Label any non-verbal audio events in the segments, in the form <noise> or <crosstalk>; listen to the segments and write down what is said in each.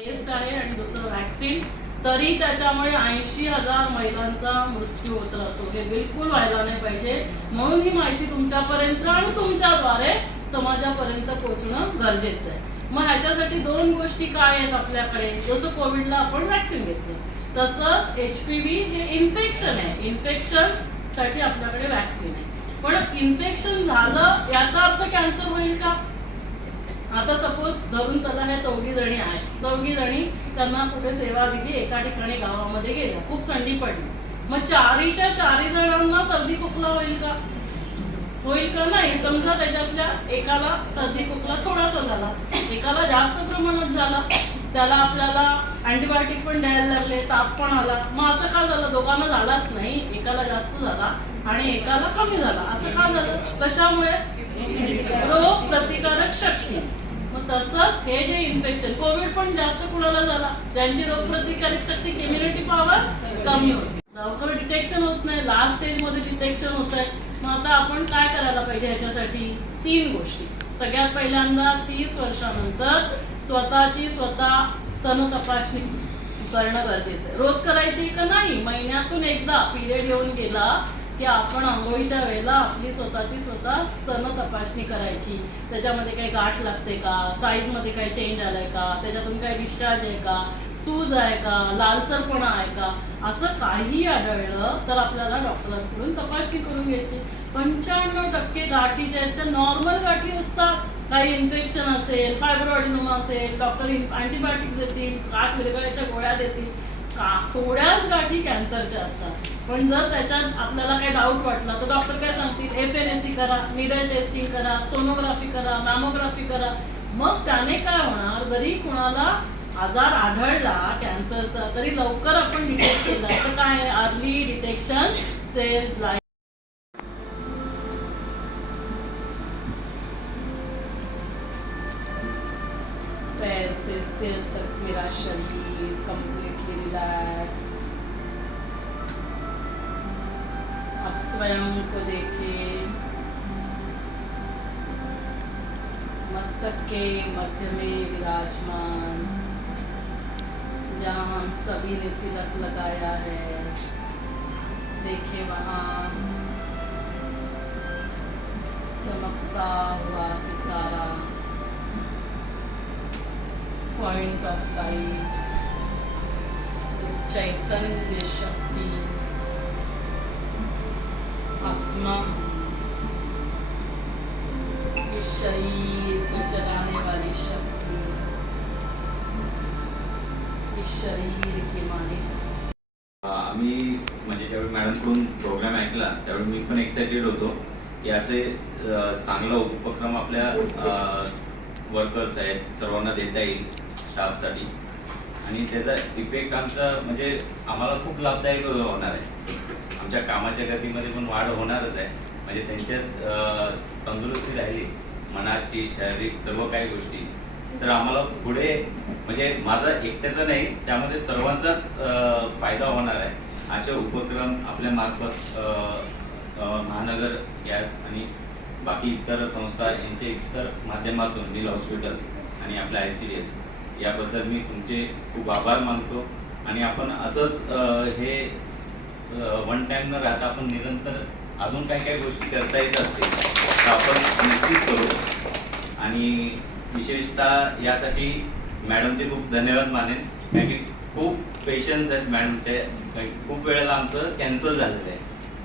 Taste आहे आणि दुसरं वॅक्सिन तरी त्याच्यामुळे ऐंशी हजार महिलांचा मृत्यू होत राहतो. हे बिलकुल व्हायला नाही पाहिजे. म्हणून ही माहिती तुमच्यापर्यंत आणि तुमच्याद्वारे समाजापर्यंत पोहोचणं गरजेचं आहे. मग ह्याच्यासाठी दोन गोष्टी काय आहेत आपल्याकडे? जसं कोविडला आपण वॅक्सिन घेतलं. तसंच एच पी व्ही हे इन्फेक्शन आहे. इन्फेक्शनसाठी आपल्याकडे वॅक्सिन आहे. पण इन्फेक्शन झालं याचा अर्थ कॅन्सर होईल का? आता सपोज धरून चला ह्या चौघी जणी आहेत. चौघी जणी त्यांना कुठे सेवा दिली एका ठिकाणी गावामध्ये गेल्या. खूप थंडी पडली. मग चारीच्या चारी जणांना सर्दी खोकला होईल का? होईल का नाही? समजा त्याच्यातल्या एकाला सर्दी खोकला थोडासा झाला. एकाला जास्त प्रमाणात झाला. त्याला आपल्याला अँटीबायोटिक पण द्यायला लागले ताप पण आला. मग असं का झालं? दोघांना झालाच नाही. एकाला जास्त झाला आणि एकाला कमी झाला. असं का झालं? कशामुळे? रोग प्रतिकारक शक्ती. तसंच हे जे इन्फेक्शन कोविड पण जास्त कुणाला झाला त्यांची रोगप्रतिकारक शक्ती इम्युनिटी पॉवर कमी होती. लवकर डिटेक्शन होत नाही लास्ट स्टेजमध्ये डिटेक्शन होत आहे. मग आता आपण काय करायला पाहिजे ह्याच्यासाठी तीन गोष्टी. सगळ्यात पहिल्यांदा तीस वर्षानंतर स्वतःची स्वतः स्तन तपासणी करणं गरजेचं आहे. रोज करायची का नाही? महिन्यातून एकदा पिरियड येऊन गेला की आपण आंघोळीच्या वेळेला आपली स्वतःची स्वतः स्तन तपासणी करायची. त्याच्यामध्ये काही गाठ लागते का? साईजमध्ये काही चेंज आलाय का? त्याच्यातून काही डिस्चार्ज आहे का? सूज आहे का? लालसरपणा आहे का? असं काही आढळलं तर आपल्याला डॉक्टरांकडून तपासणी करून घ्यायची. पंच्याण्णव टक्के गाठी ज्या आहेत त्या नॉर्मल गाठी असतात. काही इन्फेक्शन असेल फायब्रॉइडिनोमा असेल डॉक्टर अँटीबायोटिक्स देतील गाठ विरगळ्याच्या गोळ्या देतील. थोड्याच गाठी कॅन्सरच्या असतात. पण जर त्याच्यात आपल्याला काही डाऊट वाटला तर डॉक्टर काय सांगतील? एफ एन एस सी करा निडल टेस्टिंग करा सोनोग्राफी करा मॅमोग्राफी करा. मग त्याने काय होणार? जरी कुणाला आजार आढळला कॅन्सरचा तरी लवकर आपण डिटेक्ट केला. तर काय अर्ली डिटेक्शन सेल्स लाईफ सिर तक मेरा शरीर कंप्लीटली रिलैक्स आप स्वयं को देखें। मस्तक के मध्य में विराजमान। जहाँ हम सभी ने तिलक लगाया है। देखे वहाँ। चमकता हुआ सितारा। पॉइंट ऑफ लाइट चैतन्य शक्ती आत्मा इस शरीर को चलाने वाली शक्ति इस शरीर के मालिक आम्ही म्हणजे ज्यावेळी मॅडमकडून प्रोग्राम ऐकला त्यावेळी मी पण एक्सायटेड होतो की असे चांगला उपक्रम आपल्या वर्कर्स आहेत सर्वांना देता येईल. स्टाफसाठी आणि त्याचा इफेक्ट आमचा म्हणजे आम्हाला खूप लाभदायक होणार आहे. आमच्या कामाच्या गतीमध्ये पण वाढ होणारच आहे. म्हणजे त्यांच्यात तंदुरुस्ती राहिली मनाची शारीरिक सर्व काही गोष्टी. तर आम्हाला पुढे म्हणजे माझा एकट्याचा नाही त्यामध्ये सर्वांचाच फायदा होणार आहे. असे उपक्रम आपल्या मार्फत महानगर गॅस आणि बाकी इतर संस्था यांच्या इतर माध्यमातून नील हॉस्पिटल आणि आपल्या आय सी डी एस. याबद्दल मी तुमचे खूप आभार मानतो. आणि आपण असंच हे वन टाइम न राहता आपण निरंतर अजून काही काही गोष्टी करता येत असतील तर आपण नक्कीच करू. आणि विशेषतः यासाठी मॅडमचे खूप धन्यवाद मानेन कारण की खूप पेशन्स आहेत मॅडमचे. खूप वेळेला आमचं कॅन्सल झालेलं आहे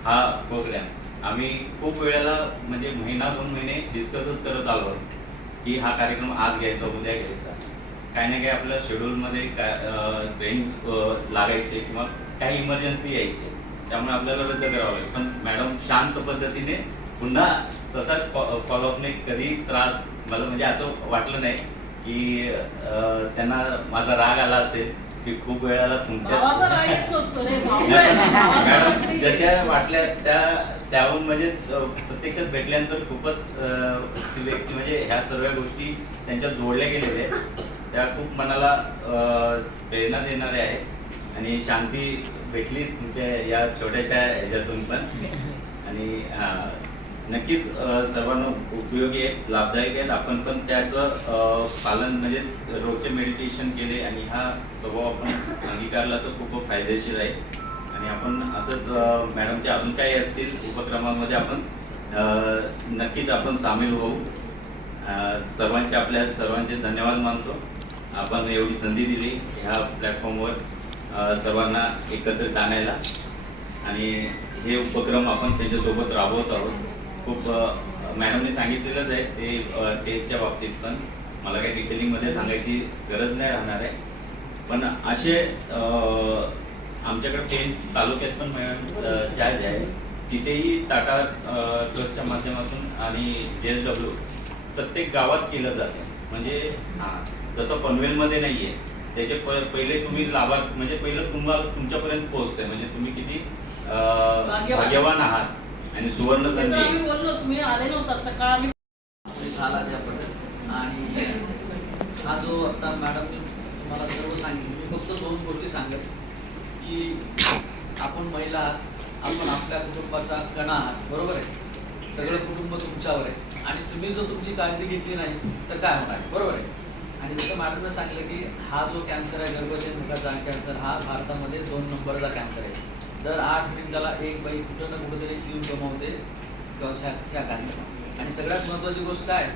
हा प्रोग्रॅम आम्ही खूप वेळेला म्हणजे महिना दोन महिने डिस्कसच करत आलो आहोत की हा कार्यक्रम आज घ्यायचा उद्या घ्यायचा. काही ना काही आपल्या शेड्यूलमध्ये काय ट्रेनिंग लागायचे किंवा काही इमर्जन्सी यायचे. त्यामुळे आपल्याला रद्द करावं लागेल. पण मॅडम शांत पद्धतीने पुन्हा तसाच फॉलोअपने कधी त्रास मला म्हणजे असं वाटलं नाही की त्यांना माझा राग आला असेल की खूप वेळाला तुमच्या <laughs> मॅडम जशा वाटल्या त्या त्याहून म्हणजे प्रत्यक्षात भेटल्यानंतर खूपच म्हणजे ह्या सर्व गोष्टी त्यांच्यात जोडल्या गेलेल्या त्या खूप मनाला प्रेरणा देणाऱ्या आहेत. आणि शांती भेटली तुमच्या या छोट्याशा ह्याच्यातून पण. आणि नक्कीच सर्वांना उपयोगी आहेत लाभदायक आहेत. आपण पण त्याचं पालन म्हणजे रोजचे मेडिटेशन केले आणि हा स्वभाव आपण अंगीकारला तर खूप फायदेशीर आहे. आणि आपण असंच मॅडमचे अजून काही असतील उपक्रमामध्ये आपण नक्कीच आपण सामील होऊ. सर्वांचे आपल्या सर्वांचे धन्यवाद मानतो. आपण एवढी संधी दिली ह्या प्लॅटफॉर्मवर सर्वांना एकत्रित आणायला. आणि हे उपक्रम आपण त्यांच्यासोबत राबवत आहोत. खूप मॅडमने सांगितलेलंच आहे ते टेस्टच्या बाबतीत पण. मला काही डिटेलिंगमध्ये सांगायची गरज नाही राहणार आहे. पण असे आमच्याकडे पेन तालुक्यात पण मॅडम चार्ज आहे. तिथेही टाटा ट्रस्टच्या माध्यमातून आणि जे एस डब्ल्यू प्रत्येक गावात केलं जातं. म्हणजे हां. जसं पनवेलमध्ये नाही आहे त्याचे प पहिले तुम्ही लाभार्थ म्हणजे पहिलं तुम्हाला तुमच्यापर्यंत पोहोचतंय. म्हणजे तुम्ही किती अ, भाग्यवान. आहात आणि सुवर्ण संधी. बोललो तुम्ही आले नव्हता सकाळ झाला त्याबद्दल. आणि हा जो आता मॅडम तुम्हाला सर्व सांगितलं मी फक्त दोन गोष्टी सांगेल. की आपण महिला आहात आपण आपल्या कुटुंबाचा कणा आहात बरोबर आहे? सगळं कुटुंब तुमच्यावर आहे. आणि तुम्ही जर तुमची काळजी घेतली नाही तर काय होणार बरोबर आहे? आणि जसं मॅडमनं सांगितलं की हा जो कॅन्सर आहे गर्भाशय मुखाचा कॅन्सर हा भारतामध्ये दोन नंबरचा कॅन्सर आहे. दर आठ मिनिटाला एक बाई कुठं ना कुठंतरी जीव गमावते किंवा ह्या कॅन्सर आणि सगळ्यात महत्त्वाची गोष्ट काय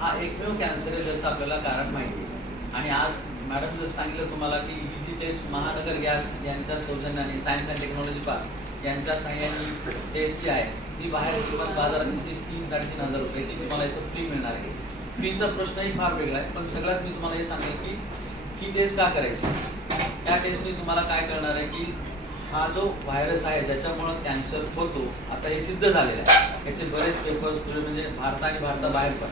हा एकमेव कॅन्सर आहे ज्याचं आपल्याला कारण माहिती आहे. आणि आज मॅडम जर सांगितलं तुम्हाला की ही जी टेस्ट महानगर गॅस यांच्या सौजन्याने सायन्स अँड टेक्नॉलॉजी पार्क यांच्या सहाय्याने टेस्ट जी आहे ती बाहेर बाजारात तीन साडेतीन हजार रुपये ती तुम्हाला इथं फ्री मिळणार आहे. फीचा प्रश्नही फार वेगळा आहे पण सगळ्यात मी तुम्हाला हे सांगेन की ही टेस्ट का करायची? त्या टेस्टने तुम्हाला काय करणार आहे की हा जो व्हायरस आहे ज्याच्यामुळं कॅन्सर होतो आता हे सिद्ध झालेलं आहे. याचे बरेच पेपर्स म्हणजे भारत आणि भारताबाहेर पण.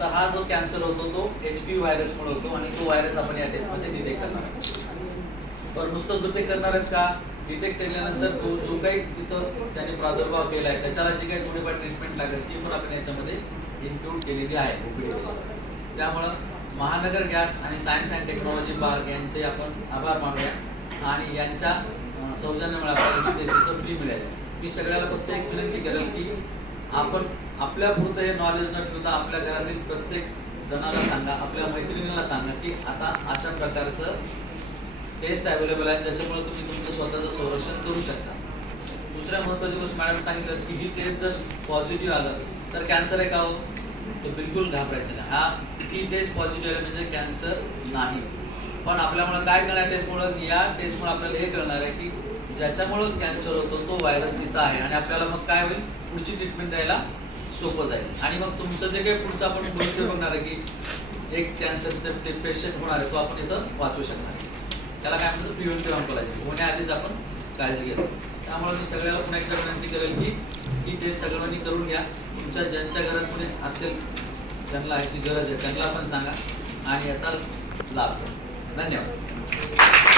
तर हा जो कॅन्सर होतो तो एच पी व्हायरसमुळे होतो आणि तो व्हायरस आपण या टेस्टमध्ये डिटेक्ट करणार आहोत. तर नुसतं डिटेक्ट करणार आहेत का? डिटेक्ट केल्यानंतर तो जो काही तिथं त्याने प्रादुर्भाव केला आहे त्याच्याला जी काही थोडीफार ट्रीटमेंट लागेल ती पण आपण याच्यामध्ये इन्क्लूड केलेली आहे ओपीडी त्यामुळं महानगर गॅस आणि सायन्स अँड टेक्नॉलॉजी पार्क यांचे आपण आभार मानूया. आणि यांच्या सौजन्य सौजन्यामुळे फ्री मिळेल मी सगळ्याला फक्त एक विनंती करेल की आपण आपल्या पुरतं हे नॉलेज न ठेवता आपल्या घरातील प्रत्येक जणाला सांगा आपल्या मैत्रिणीला सांगा की आता अशा प्रकारचं टेस्ट अवेलेबल आहे ज्याच्यामुळे तुम्ही तुमचं स्वतःचं संरक्षण करू शकता. दुसऱ्या महत्त्वाची गोष्ट मॅडम सांगितलं की ही टेस्ट जर पॉझिटिव्ह आलं तर कॅन्सर आहे का हो? तर बिलकुल घाबरायचं नाही. हा ही टेस्ट पॉझिटिव्ह आहे म्हणजे कॅन्सर नाही. पण आपल्यामुळे काय करणार टेस्टमुळं या टेस्टमुळे आपल्याला हे कळणार आहे की ज्याच्यामुळेच कॅन्सर होतो तो व्हायरस तिथं आहे. आणि आपल्याला मग काय होईल? पुढची ट्रीटमेंट द्यायला सोपं जाईल. आणि मग तुमचं जे काही पुढचं आपण गोष्टी बघणार आहे की एक कॅन्सरचे पेशंट होणार आहे तो आपण इथं वाचवू शकणार त्याला काय म्हणतात? प्रिव्हेंटिव्ह ऑन्कॉलॉजी होण्याआधीच आपण काळजी घेतो. त्यामुळे मी सगळ्याला पुन्हा एकदा विनंती करेल की ही टेस्ट सगळ्यांनी करून घ्या. तुमच्या ज्यांच्या घरात कोणी असेल त्यांना याची गरज आहे. त्यांना पण सांगा आणि याचा लाभ धन्यवाद.